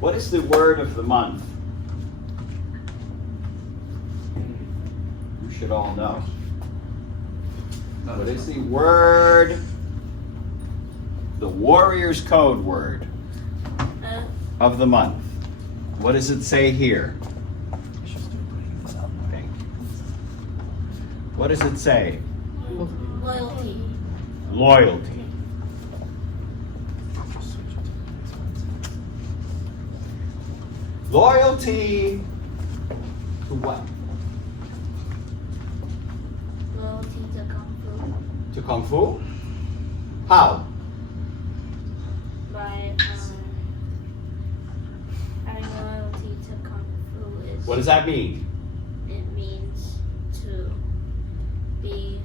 What is the word of the month? You should all know. What is the word, the warrior's code word of the month? What does it say here? Thank you. What does it say? Loyalty. Loyalty. Loyalty to what? Loyalty to Kung Fu. To Kung Fu? How? By having loyalty to Kung Fu is. What does that mean? It means to be.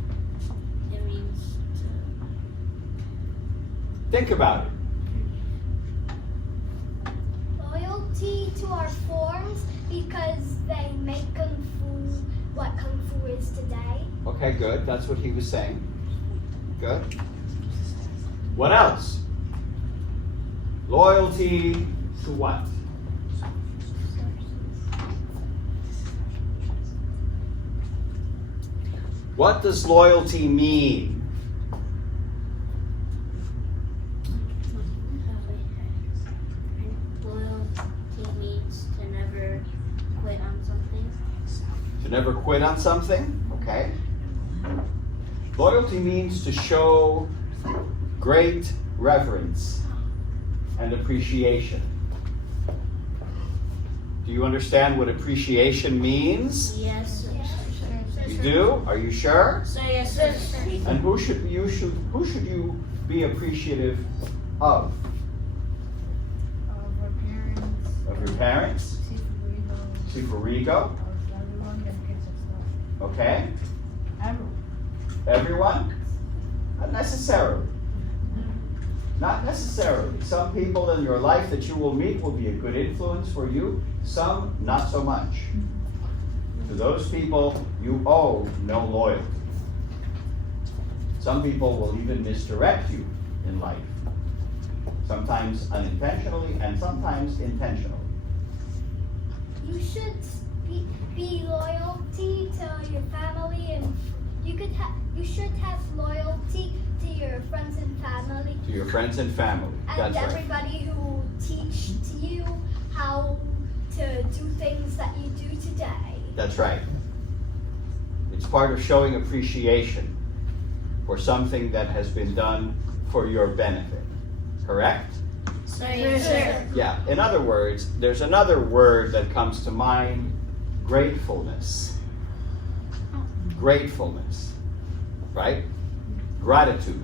It means to. Think about it. Loyalty to our forms because they make Kung Fu what Kung Fu is today. Okay, good. That's what he was saying. Good. What else? Loyalty to what? What does loyalty mean? Loyalty means to never quit on something. To never quit on something? Okay. Loyalty means to show great reverence and appreciation. Do you understand what appreciation means? Yes, sir. You do? Are you sure? So yes, sir. And who should you be appreciative of? Our parents, Of your parents? Sifurigo? everyone that gives us stuff. Okay. Everyone. Everyone? Not necessarily. Not necessarily. Some people in your life that you will meet will be a good influence for you. Some, not so much. To those people, you owe no loyalty. Some people will even misdirect you in life. Sometimes unintentionally and sometimes intentionally. You should be loyalty to your family, and you should have loyalty to your friends and family. To your friends and family. And That's right. everybody who teach to you how to do things that you do today. That's right. It's part of showing appreciation for something that has been done for your benefit. Correct? So yes, sir. Yeah. In other words, there's another word that comes to mind: gratefulness. Gratefulness. Right? Gratitude.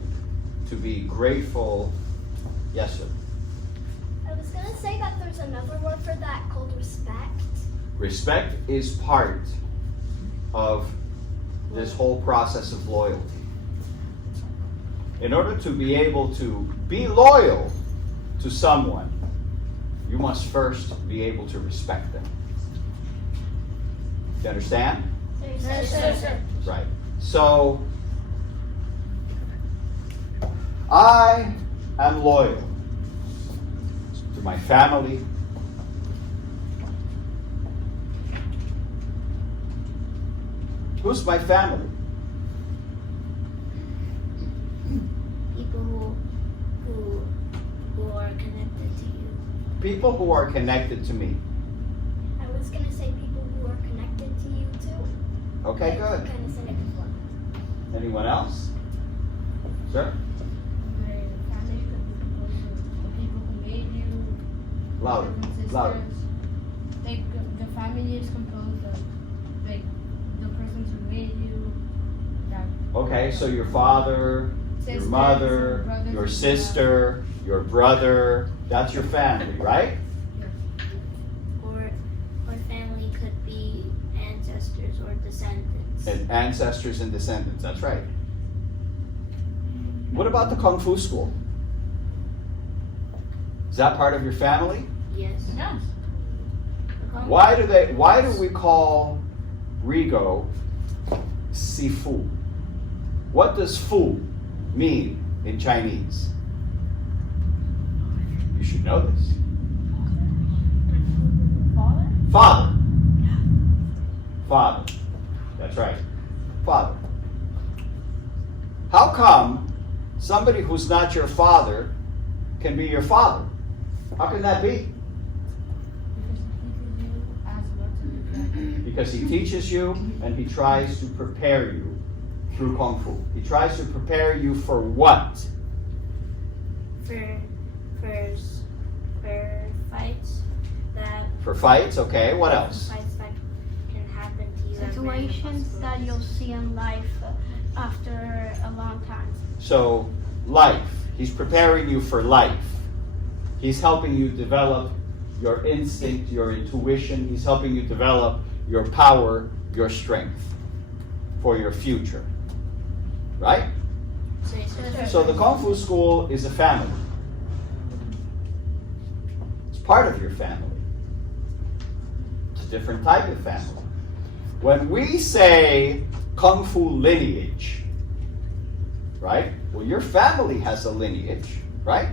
To be grateful. Yes, sir. I was gonna say that there's another word for that called respect. Respect is part of this whole process of loyalty. In order to be able to be loyal to someone, you must first be able to respect them. You understand? Yes, sir. Right. So, I am loyal to my family. Who's my family? People who are connected to you. People who are connected to me. I was gonna say people who are connected to you too. Okay, good. Kind of said it before. Anyone else? Sir? My family could be composed of the people who made you, Louder. brothers and sisters. Louder. The family is composed of like the persons who made you. That Okay, so your father, your sisters, mother, brothers your and sister, your brother, that's your family, right? Or family could be ancestors or descendants. And ancestors and descendants, that's right. What about the Kung Fu school? Is that part of your family? Yes. Yes. Why do we call Rigo Sifu? What does Fu mean in Chinese? You should know this. Father. Father. That's right. Father. How come somebody who's not your father can be your father? How can that be? Because he teaches you and he tries to prepare you through Kung Fu. He tries to prepare you for what? For fights that. For fights, okay. What else? Fights that can happen to you. Situations that you'll see in life after a long time. So, life. He's preparing you for life. He's helping you develop your instinct, your intuition. He's helping you develop your power, your strength for your future. Right? So the Kung Fu school is a family. It's part of your family. It's a different type of family. When we say Kung Fu lineage, right? Well, your family has a lineage, right?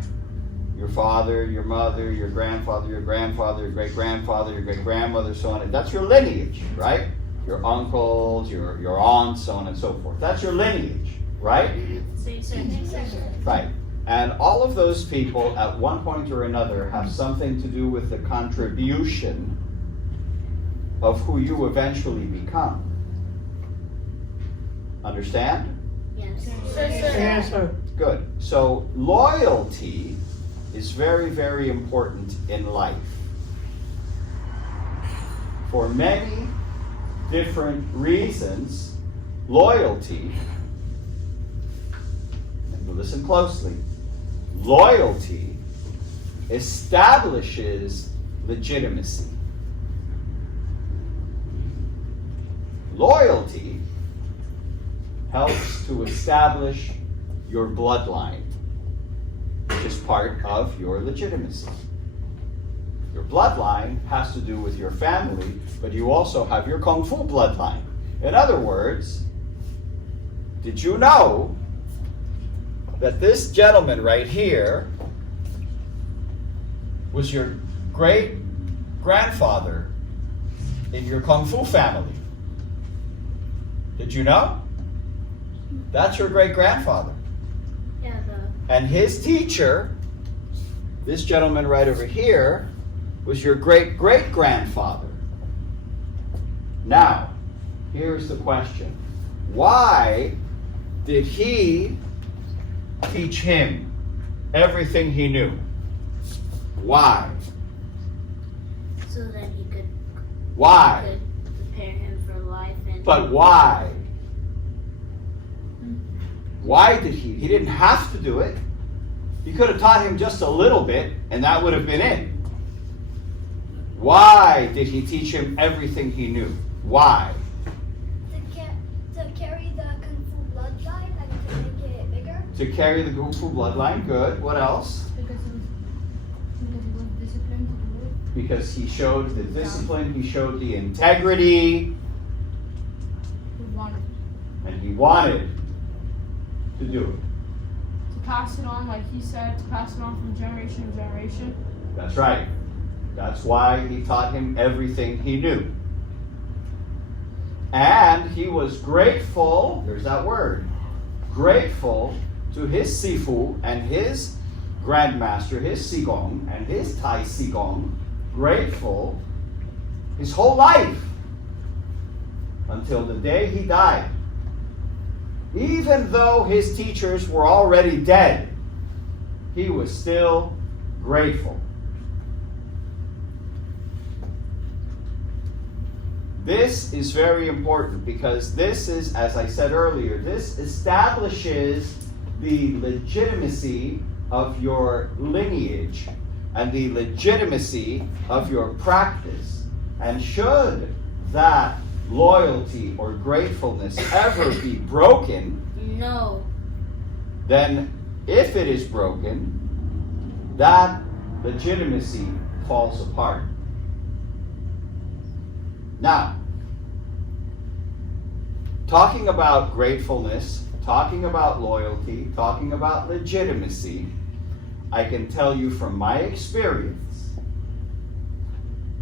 Your father, your mother, your grandfather, your great-grandfather, your great-grandmother, so on. That's your lineage, right? Your uncles, your aunts, so on and so forth. That's your lineage, right? Right. And all of those people, at one point or another, have something to do with the contribution of who you eventually become. Understand? Yes. Yes, sir. Good. So loyalty is very, very important in life. For many different reasons, loyalty, and listen closely, loyalty establishes legitimacy. Loyalty helps to establish your bloodline, which is part of your legitimacy. Your bloodline has to do with your family, but you also have your Kung Fu bloodline. In other words, did you know that this gentleman right here was your great-grandfather in your Kung Fu family? Did you know? That's your great-grandfather. Yeah, And his teacher, this gentleman right over here, was your great-great-grandfather. Now, here's the question. Why did he teach him everything he knew? Why? so that he could Why? prepare him for life and. But why? Why did he? He didn't have to do it. He could have taught him just a little bit, and that would have been it. Why did he teach him everything he knew? Why? To carry the Kung Fu bloodline and to make it bigger. To carry the Kung Fu bloodline. Good. What else? Because he was disciplined to do it. Because he showed the discipline, he showed the integrity, He wanted and he wanted to do it. to pass it on, like he said, to pass it on from generation to generation. That's right. That's why he taught him everything he knew. And he was grateful, there's that word, grateful to his Sifu and his grandmaster, his Sigong and his Tai Sigong, grateful his whole life until the day he died. Even though his teachers were already dead, he was still grateful. This is very important because this is, as I said earlier, this establishes the legitimacy of your lineage and the legitimacy of your practice. And should that loyalty or gratefulness ever be broken, No. then if it is broken, that legitimacy falls apart. Now, talking about gratefulness, talking about loyalty, talking about legitimacy, I can tell you from my experience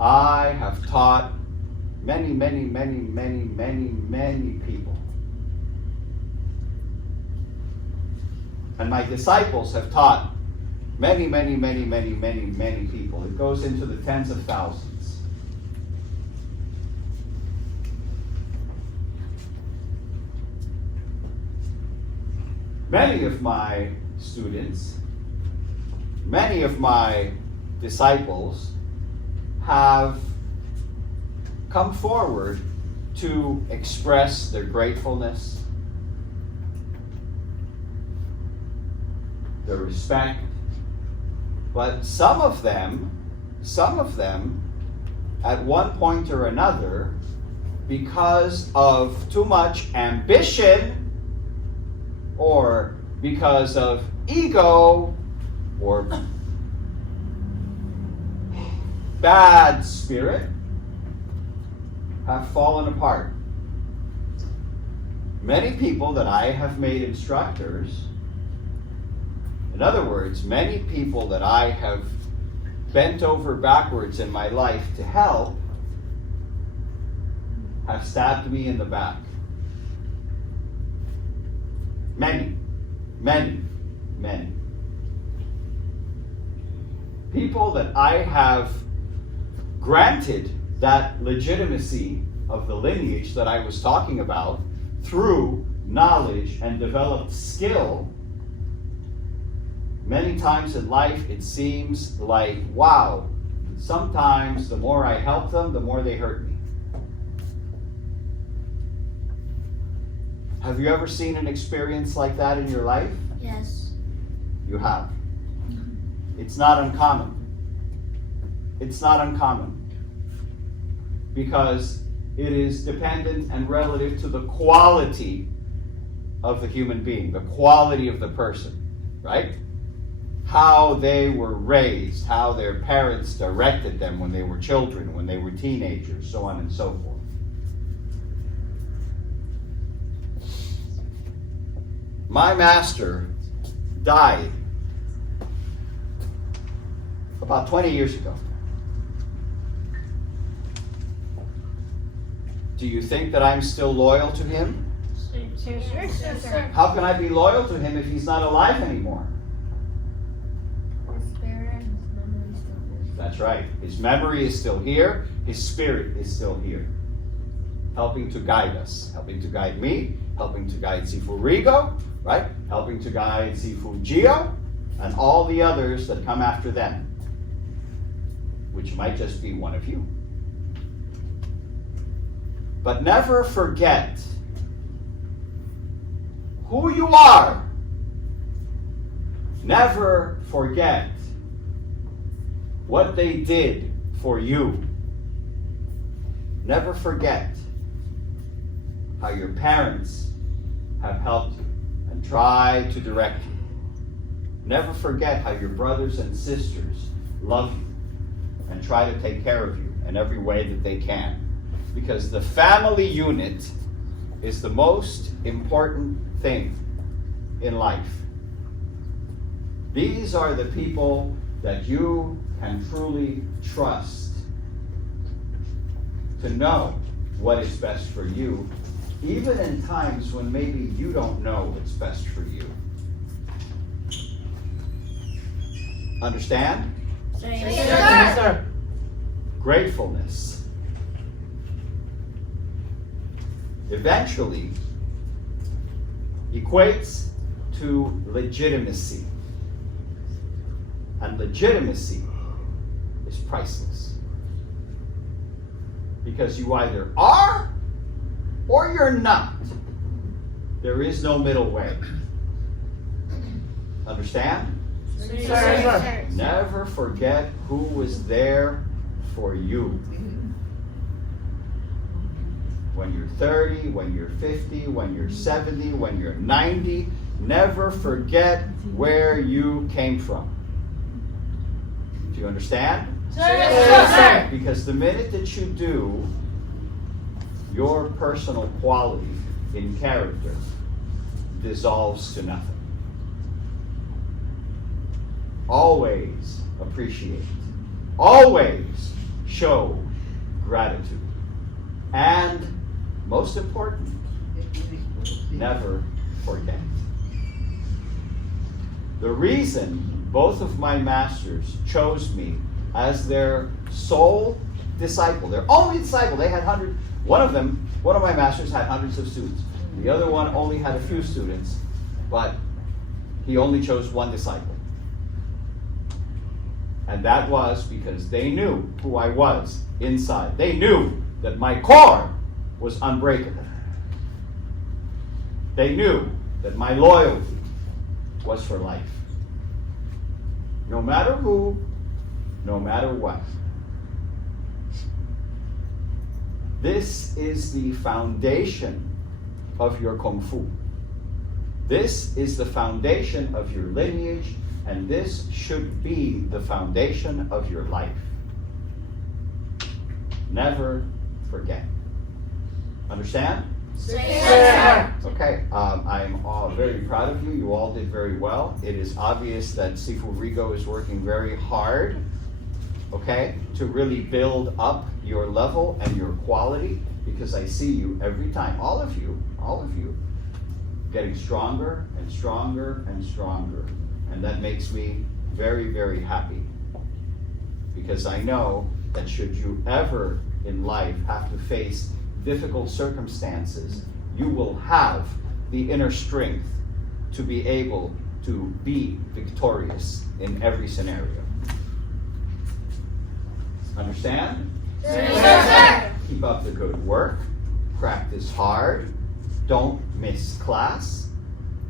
I have taught many people. And my disciples have taught many people. It goes into the tens of thousands. Many of my students, many of my disciples have come forward to express their gratefulness, their respect. But some of them, at one point or another, because of too much ambition, or because of ego, or bad spirit, have fallen apart. Many people that I have made instructors, in other words, many people that I have bent over backwards in my life to help, have stabbed me in the back. Many. People that I have granted that legitimacy of the lineage that I was talking about through knowledge and developed skill. Many times in life it seems like, wow, sometimes the more I help them, the more they hurt me. Have you ever seen an experience like that in your life? Yes. You have. It's not uncommon. It's not uncommon. Because it is dependent and relative to the quality of the human being, the quality of the person, right? How they were raised, how their parents directed them when they were children, when they were teenagers, so on and so forth. My master died about 20 years ago. Do you think that I'm still loyal to him? Sir. How can I be loyal to him if he's not alive anymore? His spirit and his memory still is. That's right. His memory is still here. His spirit is still here. Helping to guide us. Helping to guide me. Helping to guide Sifu Rigo. Right? Helping to guide Sifu Gio. And all the others that come after them. Which might just be one of you. But never forget who you are. Never forget what they did for you. Never forget how your parents have helped you and tried to direct you. Never forget how your brothers and sisters love you and try to take care of you in every way that they can. Because the family unit is the most important thing in life. These are the people that you can truly trust to know what is best for you, even in times when maybe you don't know what's best for you. Understand? Yes, sir. Gratefulness eventually equates to legitimacy. And legitimacy is priceless. Because you either are or you're not. There is no middle way. Understand? Sir. Never forget who was there for you. When you're 30, when you're 50, when you're 70, when you're 90, never forget where you came from. Do you understand? Sir. Because the minute that you do, your personal quality in character dissolves to nothing. Always appreciate. Always show gratitude. And most important, never forget. The reason both of my masters chose me as their sole disciple, their only disciple, they had hundreds, one of my masters had hundreds of students. The other one only had a few students, but he only chose one disciple. And that was because they knew who I was inside. They knew that my core was unbreakable. They knew that my loyalty was for life. No matter who, no matter what. This is the foundation of your Kung Fu. This is the foundation of your lineage, and this should be the foundation of your life. Never forget. Understand? Okay, I'm all very proud of you. You all did very well. It is obvious that Sifu Rigo is working very hard, okay, to really build up your level and your quality, because I see you every time, all of you, getting stronger and stronger and stronger. And that makes me very, very happy, because I know that should you ever in life have to face difficult circumstances, you will have the inner strength to be able to be victorious in every scenario. Understand? Sir. Keep up the good work. Practice hard. Don't miss class.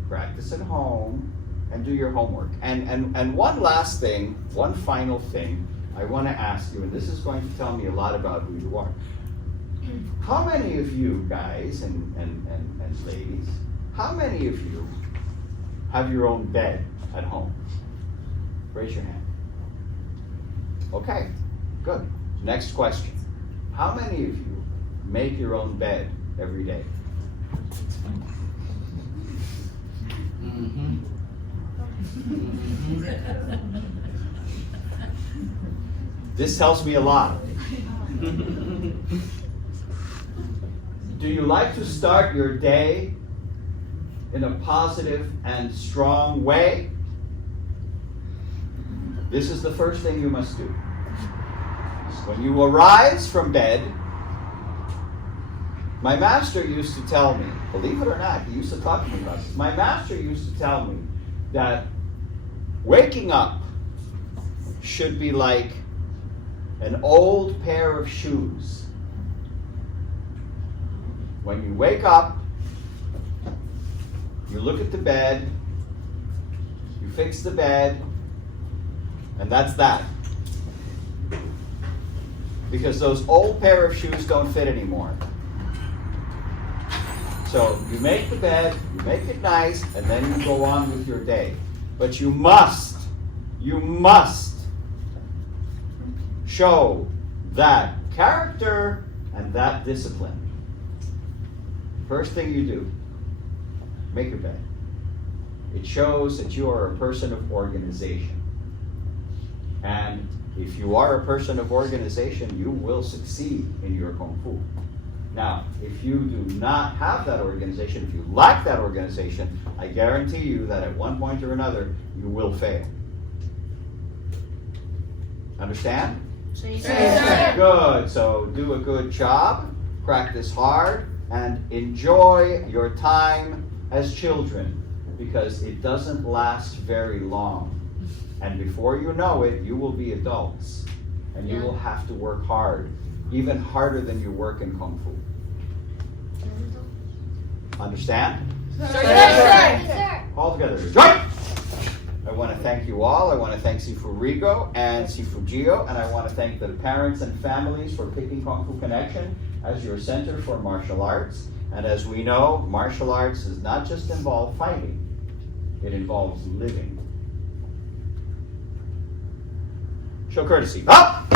Practice at home and do your homework. And one last thing, one final thing I want to ask you, and this is going to tell me a lot about who you are. How many of you guys and ladies, how many of you have your own bed at home? Raise your hand. Okay, good. Next question. How many of you make your own bed every day? This tells me a lot. Do you like to start your day in a positive and strong way? This is the first thing you must do. When you arise from bed, my master used to tell me, believe it or not, he used to talk to me about this. My master used to tell me that waking up should be like an old pair of shoes. When you wake up, you look at the bed, you fix the bed, and that's that. Because those old pair of shoes don't fit anymore. So you make the bed, you make it nice, and then you go on with your day. But you must show that character and that discipline. First thing you do, make your bed. It shows that you are a person of organization. And if you are a person of organization, you will succeed in your Kung Fu. Now, if you do not have that organization, if you lack that organization, I guarantee you that at one point or another, you will fail. Understand? Sir. Good. So do a good job, practice hard, and enjoy your time as children, because it doesn't last very long. And before you know it, you will be adults, and you will have to work hard, even harder than you work in Kung Fu. Understand? Sir. All together. Right! I want to thank you all. I want to thank Sifu Rigo and Sifu Gio, and I want to thank the parents and families for picking Kung Fu Connection as your center for martial arts. And as we know, martial arts does not just involve fighting. It involves living. Show courtesy. Up!